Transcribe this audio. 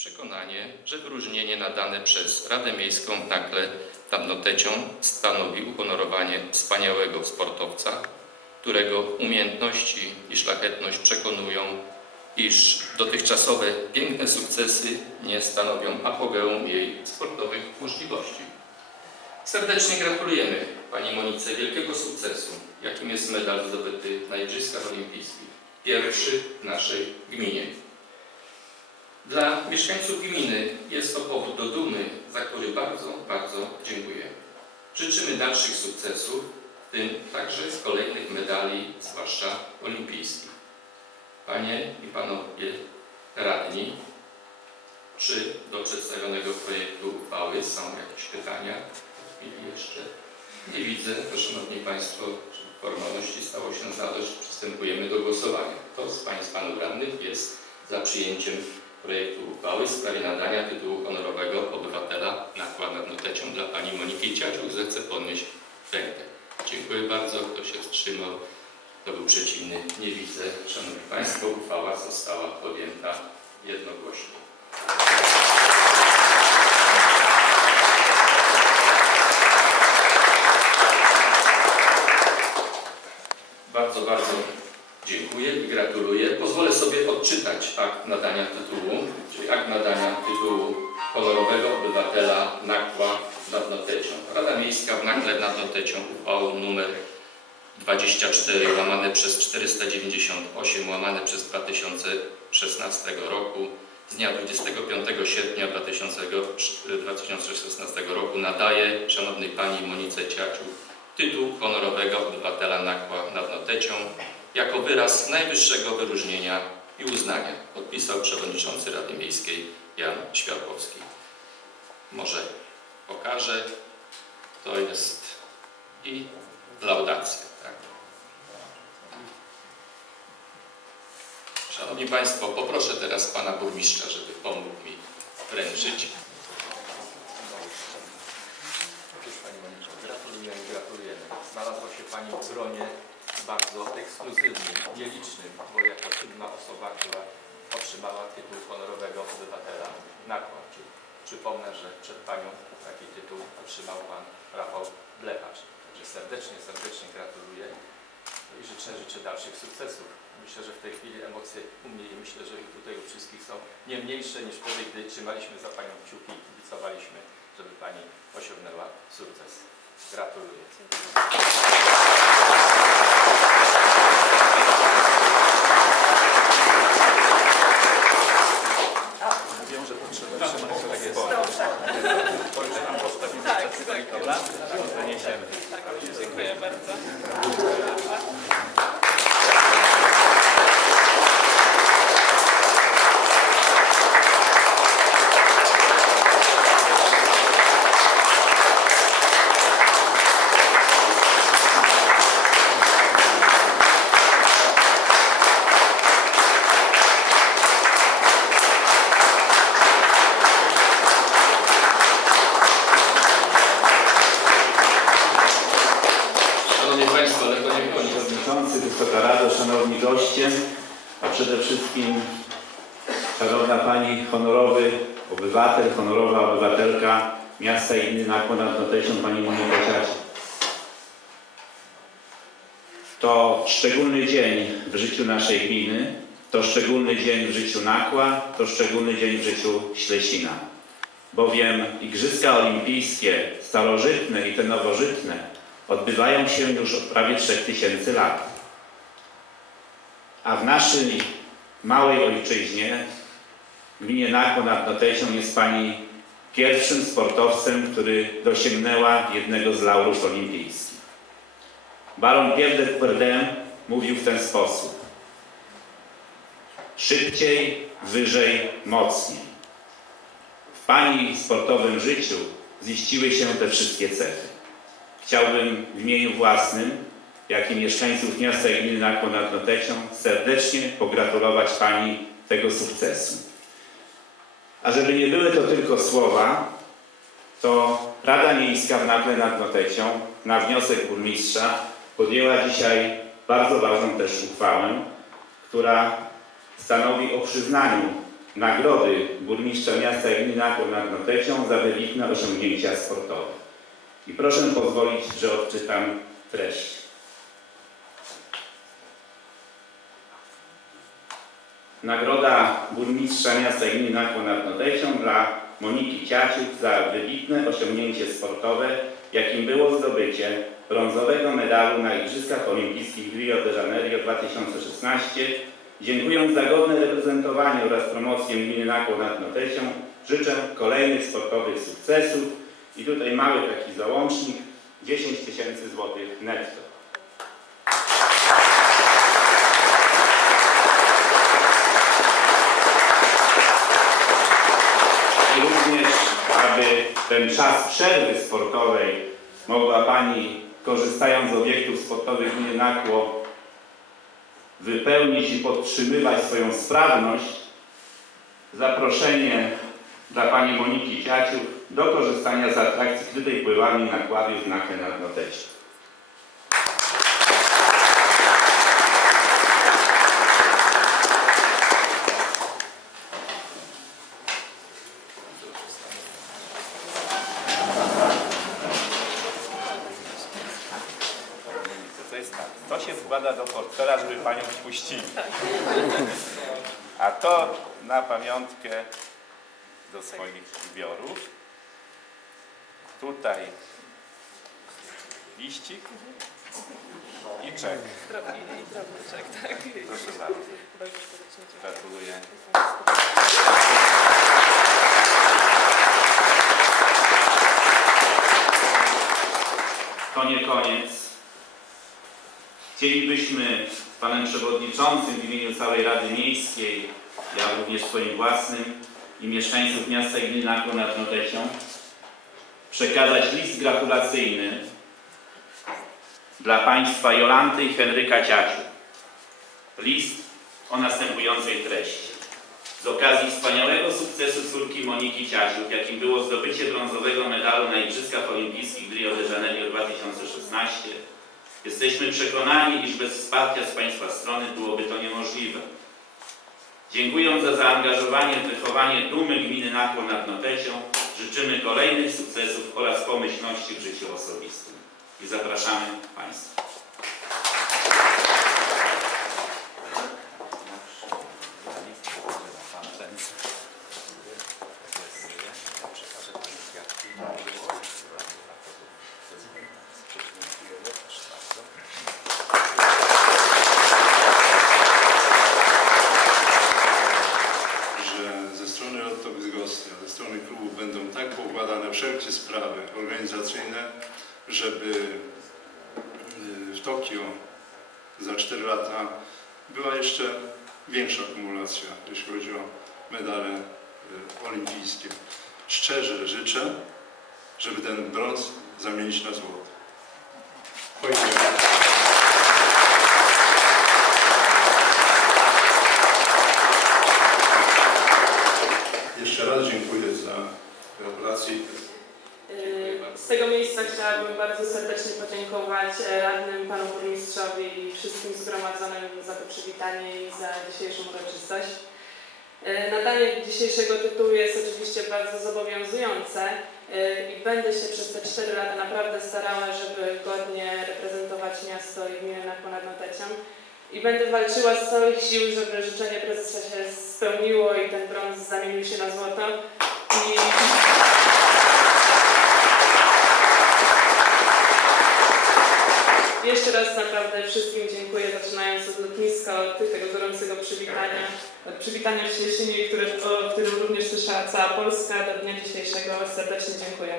przekonanie, że wyróżnienie nadane przez Radę Miejską Nakle nad Notecią stanowi uhonorowanie wspaniałego sportowca, którego umiejętności i szlachetność przekonują, iż dotychczasowe piękne sukcesy nie stanowią apogeum jej sportowych możliwości. Serdecznie gratulujemy Pani Monice wielkiego sukcesu, jakim jest medal zdobyty na Igrzyskach Olimpijskich, pierwszy w naszej gminie. Dla mieszkańców gminy jest to powód do dumy, za który bardzo, bardzo dziękuję. Życzymy dalszych sukcesów, w tym także kolejnych medali, zwłaszcza olimpijskich. Panie i Panowie radni, czy do przedstawionego projektu uchwały są jakieś pytania? Chwili jeszcze nie widzę. Szanowni Państwo, formalności stało się zadość, przystępujemy do głosowania. Kto z Państwa Panów Radnych jest za przyjęciem projektu uchwały w sprawie nadania tytułu honorowego obywatela nakład nad notecią dla Pani Moniki Ciaciuk, zechce podnieść rękę. Dziękuję bardzo. Kto się wstrzymał? Kto był przeciwny? Nie widzę. Szanowni Państwo, uchwała została podjęta jednogłośnie. Bardzo, bardzo dziękuję i gratuluję. Pozwolę sobie odczytać akt nadania tytułu, czyli akt nadania tytułu honorowego obywatela Nakła nad Notecią. Rada Miejska w Nakle nad Notecią uchwałą numer 24 łamane przez 498 łamane przez 2016 roku z dnia 25 sierpnia 2000 2016 roku nadaje szanownej pani Monice Ciaciu tytuł honorowego obywatela Nakła nad Notecią jako wyraz najwyższego wyróżnienia i uznania. Podpisał przewodniczący Rady Miejskiej Jan Światłowski. Może pokażę. To jest i laudacja. Tak? Szanowni Państwo, poproszę teraz Pana Burmistrza, żeby pomógł mi wręczyć. Gratuluję gratulujemy. Znalazła się Pani w gronie bardzo ekskluzywnym, nielicznym, bo jako jedyna osoba, która otrzymała tytuł honorowego obywatela nakład. Przypomnę, że przed Panią taki tytuł otrzymał Pan Rafał Blepacz. Także serdecznie, serdecznie gratuluję i życzę, życzę dalszych sukcesów. Myślę, że w tej chwili emocje u mnie i myślę, że i tutaj u wszystkich są nie mniejsze niż wtedy, gdy trzymaliśmy za Panią kciuki i kibicowaliśmy, żeby Pani osiągnęła sukces. Gratuluję. Mówią, że potrzeba trzymać tak jest. To już tam postawimy przed stolikiem. Dobra? Zaniesiemy. Dziękuję bardzo. Szanowni Państwo, ale to nie koniec. Przewodniczący, Wysoka Rado, Szanowni goście, a przede wszystkim Szanowna Pani honorowy obywatel, honorowa obywatelka miasta Inny Nakło nad Notecią, Pani Monika Ciaci. To szczególny dzień w życiu naszej gminy, to szczególny dzień w życiu Nakła, to szczególny dzień w życiu Ślesina. Bowiem Igrzyska Olimpijskie, starożytne i te nowożytne, odbywają się już od prawie 3000 lat. A w naszej małej ojczyźnie, gminie Nakło nad Notecią, jest Pani pierwszym sportowcem, który dosięgnęła jednego z laurów olimpijskich. Baron Pierre de Coubertin mówił w ten sposób. Szybciej, wyżej, mocniej. W Pani sportowym życiu ziściły się te wszystkie cechy. Chciałbym w imieniu własnym, jak i mieszkańców miasta i gminy Nakło nad Notecią serdecznie pogratulować Pani tego sukcesu. A żeby nie były to tylko słowa, to Rada Miejska w Nakle nad Notecią na wniosek burmistrza podjęła dzisiaj bardzo ważną też uchwałę, która stanowi o przyznaniu nagrody burmistrza miasta Nakło nad Notecią za wybitne osiągnięcia sportowe. I proszę pozwolić, że odczytam treść. Nagroda burmistrza miasta i gminy Nakło nad Notecią dla Moniki Ciaciuk za wybitne osiągnięcie sportowe, jakim było zdobycie brązowego medalu na Igrzyskach Olimpijskich w Rio de Janeiro 2016. Dziękując za godne reprezentowanie oraz promocję gminy Nakło nad Notecią, życzę kolejnych sportowych sukcesów. I tutaj mały taki załącznik, 10 tysięcy złotych netto. I również, aby ten czas przerwy sportowej mogła Pani, korzystając z obiektów sportowych gminy Nakło, wypełnić i podtrzymywać swoją sprawność, zaproszenie dla Pani Moniki Ciaciuk do korzystania z atrakcji krytej pływami nakłady w Nakę nad. To jest tak, to się wkłada do portfela, żeby panią wpuścili. A to na pamiątkę do swoich zbiorów. Tutaj liścik i czek. Drobny czek, tak. Proszę bardzo. Gratuluję. To nie koniec. Chcielibyśmy Panem Przewodniczącym w imieniu całej Rady Miejskiej, ja również swoim własnym i mieszkańców miasta i gminy Nakło nad Notecią przekazać list gratulacyjny dla Państwa Jolanty i Henryka Ciaciu. List o następującej treści. Z okazji wspaniałego sukcesu córki Moniki Ciasiuk, jakim było zdobycie brązowego medalu na Igrzyskach Olimpijskich w Rio de Janeiro 2016, jesteśmy przekonani, iż bez wsparcia z Państwa strony byłoby to niemożliwe. Dziękując za zaangażowanie w wychowanie dumy gminy Nakło nad Notecią, życzymy kolejnych sukcesów oraz pomyślności w życiu osobistym. I zapraszamy Państwa. że ze strony Lotto Bydgoszczy, ze strony klubu będą tak poukładane wszelkie sprawy organizacyjne, żeby y, w Tokio za 4 lata była jeszcze większa akumulacja, jeśli chodzi o medale y, olimpijskie. Szczerze życzę, żeby ten brąz zamienić na złoto. Dziękuję. Jeszcze raz dziękuję za gratulacje. Z tego miejsca chciałabym bardzo serdecznie podziękować e, radnym, panu burmistrzowi i wszystkim zgromadzonym za to przywitanie i za dzisiejszą uroczystość. E, Nadanie dzisiejszego tytułu jest oczywiście bardzo zobowiązujące e, i będę się przez te 4 lata naprawdę starała, żeby godnie reprezentować miasto i gminę nad ponad Notecią. I będę walczyła z całych sił, żeby życzenie prezesa się spełniło i ten brąz zamienił się na złoto. I... Raz naprawdę wszystkim dziękuję, zaczynając od lotniska, od tego gorącego przywitania, od przywitania w Ślesinie, które, o którym również słyszała cała Polska, do dnia dzisiejszego. Serdecznie dziękuję.